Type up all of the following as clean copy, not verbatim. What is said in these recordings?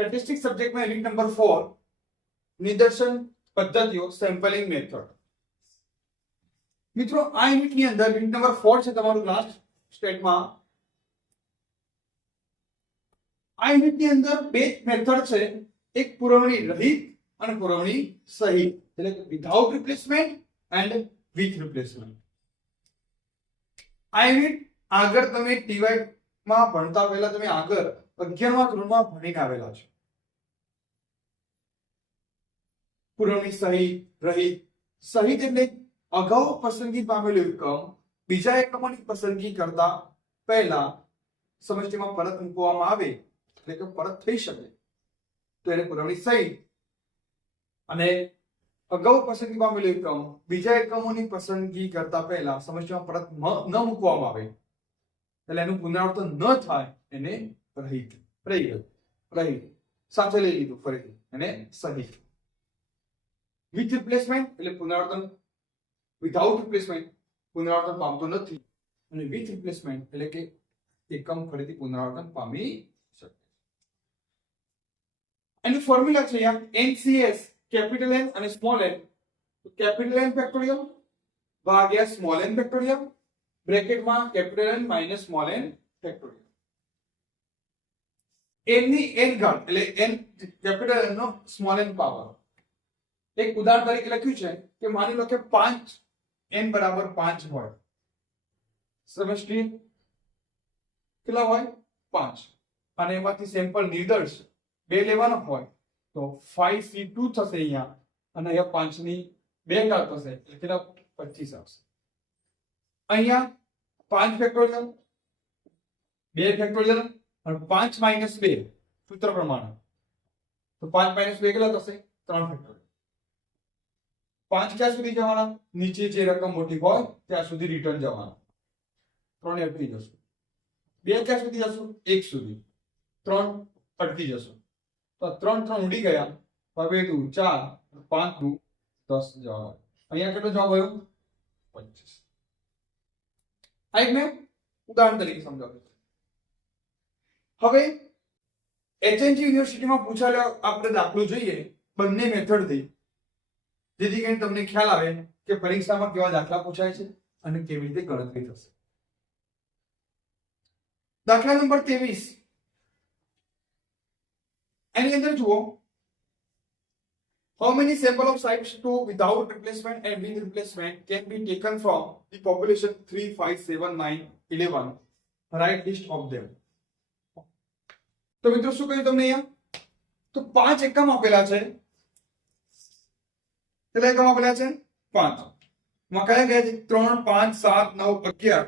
Statistics subject में unit number 4 નિદર્શન પદ્ધતિઓ સેમ્પલિંગ મેથડ. મિત્રો આ યુનિટની અંદર યુનિટ નંબર 4 છે તમારું લાસ્ટ સ્ટેટમાં. આ યુનિટની અંદર બે મેથડ છે, એક પુરવણી રહિત અને પુરવણી સહિત, એટલે કે without replacement and with replacement. આ યુનિટ આગળ તમે ટીવાય માં ભણતા પહેલા તમે આગળ 11મા ધોરણમાં ભણીને આવેલા છો. પુરવણી સહિત રહિત. સહિત એટલે અગાઉ પસંદગી પામેલું એકમ બીજા એકમોની પસંદગી કરતા પહેલા સમષ્ટિમાં પરત મૂકવામાં આવે, એટલે કે પરત થઈ શકે તો એને પુરવણી સહિત. અને અગાઉ પસંદગી પામેલું એકમ બીજા એકમોની પસંદગી કરતા પહેલા સમષ્ટિમાં પરત ન મૂકવામાં આવે, એટલે એનું પુનરાવર્તન ન થાય, એને રહિત. રહિત સાથે લઈ લીધું ફરીથી, એને સહિત. વિથ રિપ્લેસમેન્ટ એટલે પુનરાવર્તન, વિધાઉટ રિપ્લેસમેન્ટ પુનરાવર્તન પામતો નથી, અને વિથ રિપ્લેસમેન્ટ એટલે કે એકમ ફરીથી પુનરાવર્તન પામી શકે. એનું ફોર્મ્યુલા છે અહીંયા NCS કેપિટલ N અને small n. Capital N factorial ભાગ્યા સ્મોલ n ફેક્ટોરિયલ બ્રેકેટમાં capital N minus small n factorial. n ની n ઘાત એટલે n કેપિટલ N નો સ્મોલ n પાવર. એક ઉદાહરણ તરીકે લખ્યું છે કે માની લો કે 5 n બરાબર 5 હોય, સમષ્ટિ કેટલા હોય 5, અને એમાંથી સેમ્પલ નિર્દર્શ 2 લેવાનો હોય તો 5c2 થશે અહીંયા, અને અહીંયા 5 ની 2 ઘાત થશે એટલે કેટલા 25 આવશે. અહીંયા 5 ફેક્ટોરિયલ 2 ફેક્ટોરિયલ અને 5 માઈનસ 2 સૂત્ર પ્રમાણે, તો 5 માઈનસ 2 કેટલા થશે 3 ફેક્ટોરિયલ. 5 ક્યાં સુધી જવાના, નીચે જે રકમ મોટી હોય ત્યાં સુધી રિટર્ન જવાના, 3 અટકી જશું. 2 ક્યાં સુધી જશું 1 સુધી, 3 અટકી જશું, તો 3 ઉડી ગયા, હવે 2 4 5 નું 10 જવાબ. અહીંયા કેટલો જવાબ આવ્યો 25. આ એક મેં ઉદાહરણ તરીકે સમજાવ્યું. હવે HNG યુનિવર્સિટીમાં પૂછાયેલો આપણે દાખલો જોઈએ બંને મેથડથી, જેથી કરીને તમને ખ્યાલ આવે કે પરીક્ષામાં કેવા દાખલા પૂછાય છે અને કેવી રીતે ગણતરી થશે. દાખલા નંબર 23 એની અંદર જુઓ, how many sample of sites to without replacement and with replacement can be taken from the population 3 5 7 9 11, write list of them. તો મિત્રો શું કહ્યું તમને અહીંયા, તો 5 એકમ આપેલા છે. કેટલા એકમ આપેલા છે 5. માં કયા ગયા છે 3 5 7 9 11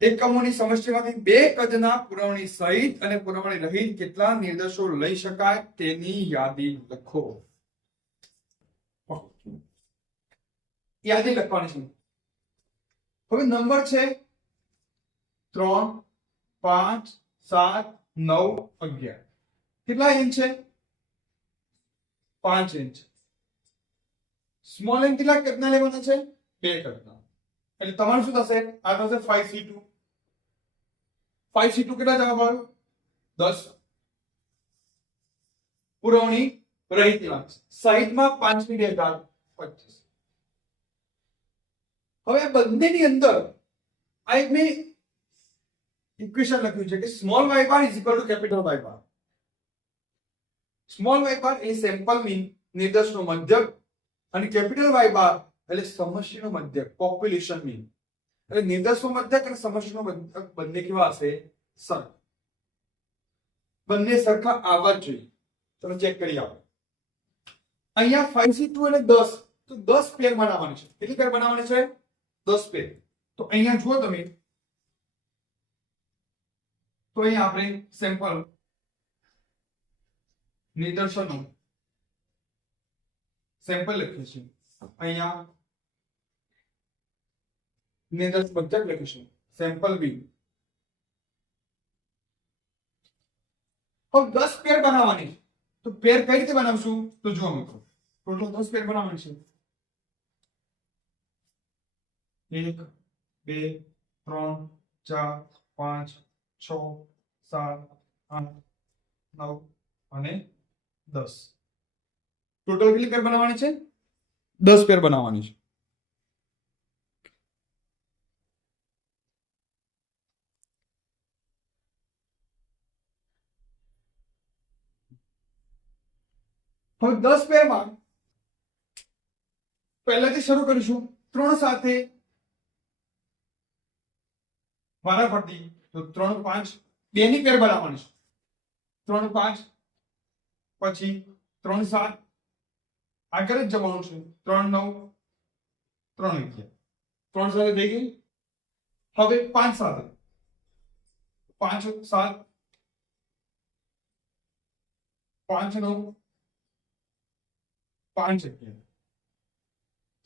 એકમોની સમષ્ટિમાંથી 2 કદના પુરવણી સહિત અને પુરવણી રહિત કેટલા નિર્દેશો લઈ શકાય તેની યાદી લખો. યાદી લખવાની છે. હવે નંબર છે 3 5 7 9 11. કેટલા ઇંચ છે 5 ઇંચ. સ્મોલ n કેટલા કદના લેવાના છે 2 કદના, એટલે તમારું શું થશે, આ થશે 5c2. 5c2 કેટલા જવાબ આવ્યો 10. પુરવણી રહિત લેવાની, સહિતમાં 5 ની 2 ઘાત 25. હવે બંનેની અંદર આ એક મેં ઇક્વેશન લખ્યું છે કે small y bar is equal to capital y bar. Small y bar એ સેમ્પલ મીન નિર્દેશનો મધ્યક, અને કેપિટલ y બાર એટલે સમષ્ટિનો મધ્યક પોપ્યુલેશન મીન. એટલે નિર્દેશનો મધ્યક અને સમષ્ટિનો મધ્યક બંને કેવા હશે સરખા, બંને સરખા આવવા જ જોઈએ. તમે ચેક કરી આવો. અહીંયા 5c2 એટલે 10, તો 10 પેર બનાવવાની છે. કેટલી પેર બનાવવાની છે 10 પેર. તો અહીંયા જુઓ તમે, તો અહીંયા આપણે સેમ્પલ નિદર્શનો સેમ્પલ લખીએ છીએ, અહીંયા નિદર્શ મધ્યક લખીશું સેમ્પલ બી. હવે 10 પેર બનાવવાની છે, તો પેર કઈ રીતે બનાવશું, તો જુઓ મિત્રો ટોટલ 10 પેર બનાવવાની છે. 1 2 3 4 5 6 7 8 9 અને 10. ટોટલ કેટલી પેર બનાવવાની છે? 10 પેર બનાવવાની છે. હવે 10 પેરમાં પહેલાથી શરૂ કરીશું 3 સાથે વારાફરતી. તો 3 5 2 ની પેર બનાવવાની છે. 3 5 પછી 3 7 આગળ જ જવાનું છે. 3 9 3 11 3 સાથે થઈ ગઈ. હવે 5 સાથે 5 7 5 9 5 11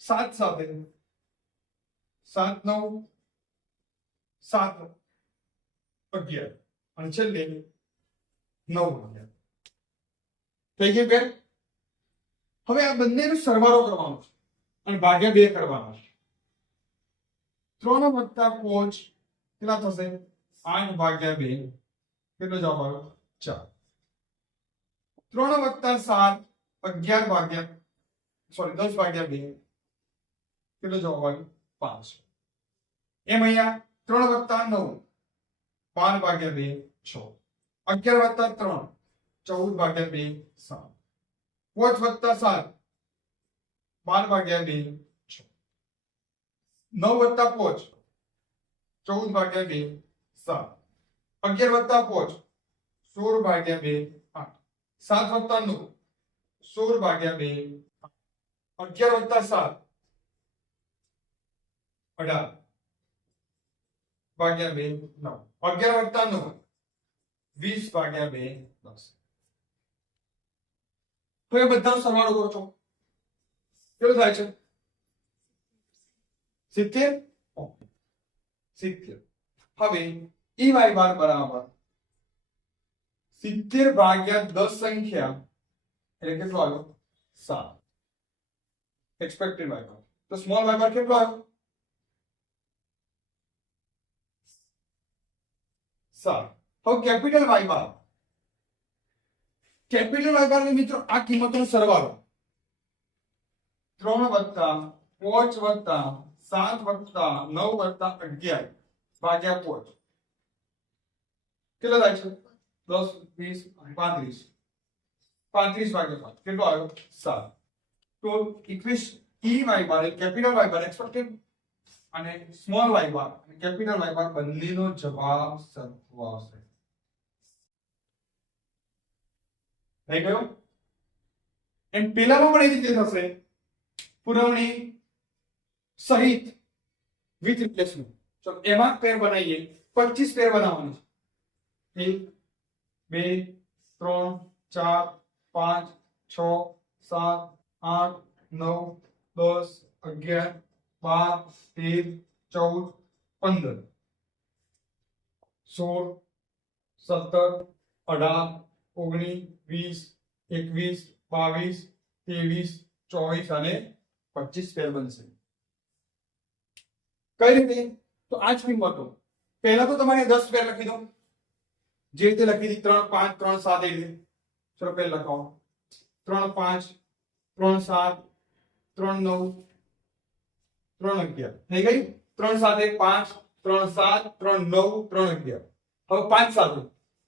7 સાથે 7 9 7 11 અને છેલ્લે 9 11 થઈ ગઈ પેર. હવે આ બંનેનો સરવાળો કરવાનો છે અને ભાગ્યા 2 કરવાનો છે. 3 વત્તા 5 કેટલા થશે? 8 ભાગ્યા 2 કેટલો જવાબ આવ્યો? 4. 3 વત્તા 7 11 ભાગ્યા 10 ભાગ્યા 2 કેટલો જવાબ આવ્યો? 5. એમ અહીંયા 3 વત્તા 9 12 ભાગ્યા 2 6. 11 વત્તા 3 14 ભાગ્યા 2 7. 5 વત્તા 7 12 ભાગ્યા 2 6. 9 વત્તા 5 14 ભાગ્યા 2 7. 11 વત્તા 5 16 ભાગ્યા 2 8. 7 વત્તા 9 16 ભાગ્યા 2 11 વત્તા 7 18 ભાગ્યા 2 9. 11 વત્તા 9 20 ભાગ્યા 2 10. તો એ બધાનો સરવાળો કરો છો કેટલું થાય છે? 70. 70. હવે ey બાર બરાબર 70 ભાગ્યા 10 સંખ્યા એટલે કેટલો આવ્યો? 7. એક્સપેક્ટેડ y બાર. તો સ્મોલ y બાર કેટલો આવ્યો? 7. હવે કેપિટલ y બાર. કેપિટલ y બાર ની મિત્રો આ કિંમતોનો સરવાળો 3 વત્તા 5 વત્તા 7 વત્તા 9 વત્તા 11 ભાગ્યા 5 કેટલો થાય છે? 10 20 35 35 ભાગ્યા 5 કેટલો આવ્યો? 7. તો ઇક્વેશ ey બાર કેપિટલ y બાર એક્સપેક્ટેડ અને સ્મોલ y બાર અને કેપિટલ y બાર બંનેનો જવાબ સરખો આવશે. થઈ ગયો? એન્ડ પેલામાં પણ એ રીતે થશે. પુરવણી સહિત વિથ રિપ્લેસમેન્ટ. ચલો એમાં પેર બનાવીએ. 25 પેર બનાવવાની છે. 1 2 3 4 5 6 7 8 9 10 11 12 13 14 16 17 18 19 20 21 22 23 અને 25 પેર બનશે. કઈ રીતે? તો આ જ કિંમતો પહેલા તો તમારે 10 પેર લખી દો જે રીતે લખી હતી 3 5 3 7 એ રીતે. ચલો પેર લખાવો 3 5 3 7 3 9 3 11 થઈ ગઈ. 3 સાથે 5 3 7 3 9 3 11. હવે 5 સાથે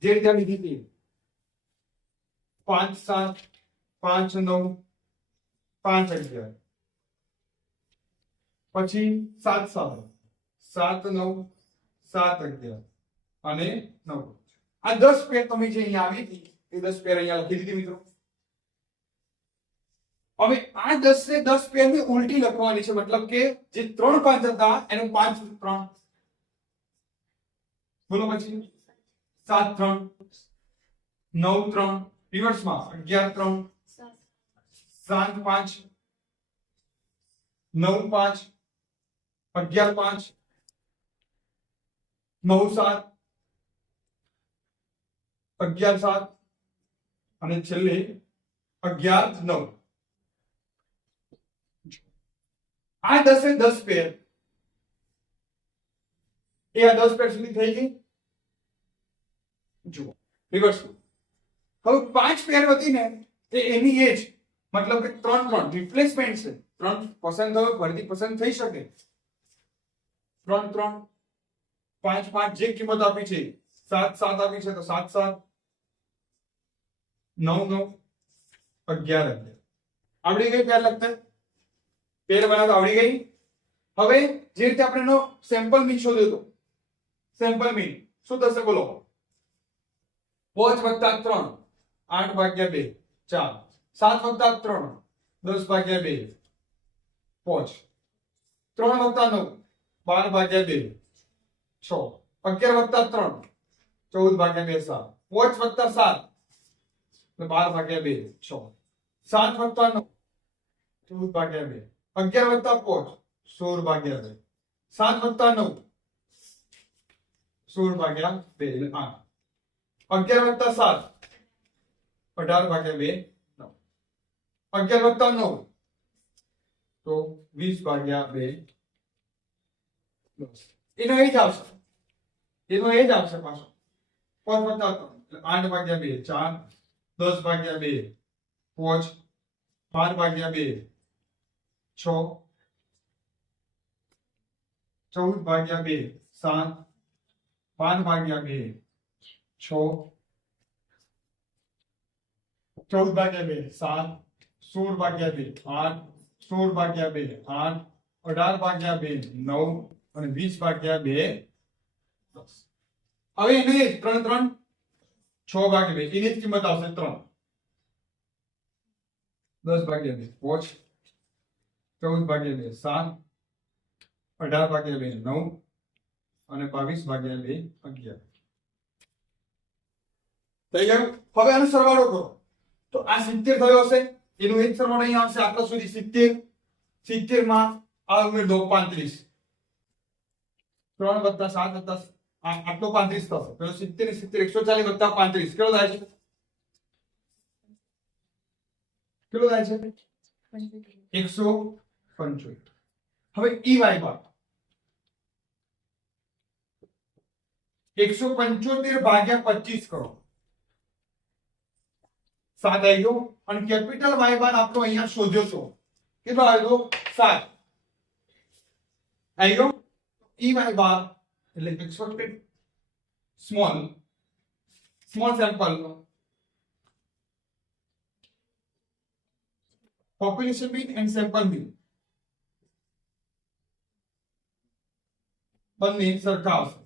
જે રીતે લીધી હતી 5 7 5 9 5 11 પછી 7 સાથે 7 9 7 11 અને 9. આ 10 પેર તમે જે અહીંયા આવી હતી એ 10 પેર અહીંયા લખી દીધી મિત્રો. હવે આ 10 ને 10 પેર ની ઉલટી લખવાની છે. મતલબ કે જે 3 5 હતા એનું 5 3 બોલો પછી 7 3 9 3 રિવર્સ માં 11 3 7 5 9 5 11 5 9 7 11 7 અને છેલ્લે 11 9. આ 10 એ 10 પેર એ આ 10 પેર સુધી થઈ ગઈ. જુઓ રિવર્સ. હવે 5 પેર વધીને એની એજ મતલબ કે 3 રિપ્લેસમેન્ટ છે. 3 પસંદ થયો ફરીથી પસંદ થઈ શકે. 3 5 જે કિંમત આપી છે 7 આપી છે તો 7 9 11 આવડી ગઈ પેર લખતા પેર બનાવતા આવડી ગઈ. હવે જે રીતે આપણે એનો સેમ્પલ મીન શોધ્યો હતો સેમ્પલ મીન શું થશે બોલો 5 + 3 8/2 4 7 + 3 10/2 5 3 + 9 12/2 6 11 + 3 14/2 7 5 + 7 12/2 6 7 + 9 14/2 11 + 5 16/2 7 + 9 16/2 એટલે 8 11 + 7 18/2 9 11 + 9 તો 20/2 એનો એ જ આવશે પાછો 5 + 3 8/2 4 10/2 5 12/2 6 14/2 7 12/2 6 14/2 7 16/2 8 16/2 8 18/2 9 અને 20/2 10. હવે એને 3 3 6/2 એની જ કિંમત આવશે 3 10/2 5 14/2 7 18/2 9 અને 22/2 11 થઈ ગયું. હવે આનો સરવાળો કરો તો આ 70 થયો હશે એનો એક સરવાળો અહીં આવશે આટલા સુધી 70 70 માં આ ઉમેર દો 35 3 + 7 + આટલો 35 થશે પેલો 70 ને 70 140 + 35 કેટલો થાય છે કેટલો થાય છે 175. હવે ઈ વાય બાર 175/25 કરો 7 આવી ગયો અને કેપિટલ વાય બાર આપણો અહીંયા શોધ્યો છો કેટલો આવ્યો 7 આવી ગયો. ઈ વાય બાર એટલે expected small sample population mean and sample mean બંને સરખા આવશે.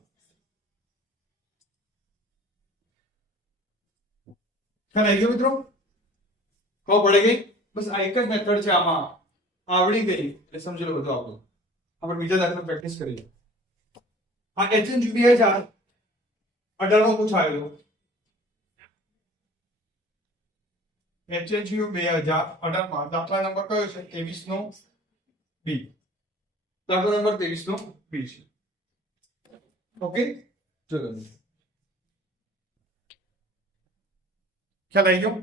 ખ્યાલ આવી ગયો મિત્રો ખબર પડી ગઈ. બસ આ એક જ મેથડ છે આમાં આવડી ગઈ એટલે સમજી લો બધું આવતું. આપણે બીજા દાખલા પ્રેક્ટિસ કરીએ. આ HNG 2018 નો પૂછાયેલો HNG 2018 માં દાખલા નંબર કયો છે 23 નો બી. દાખલા નંબર 23 નો બી છે. ઓકે ચલો ખ્યાલ આવી ગયો.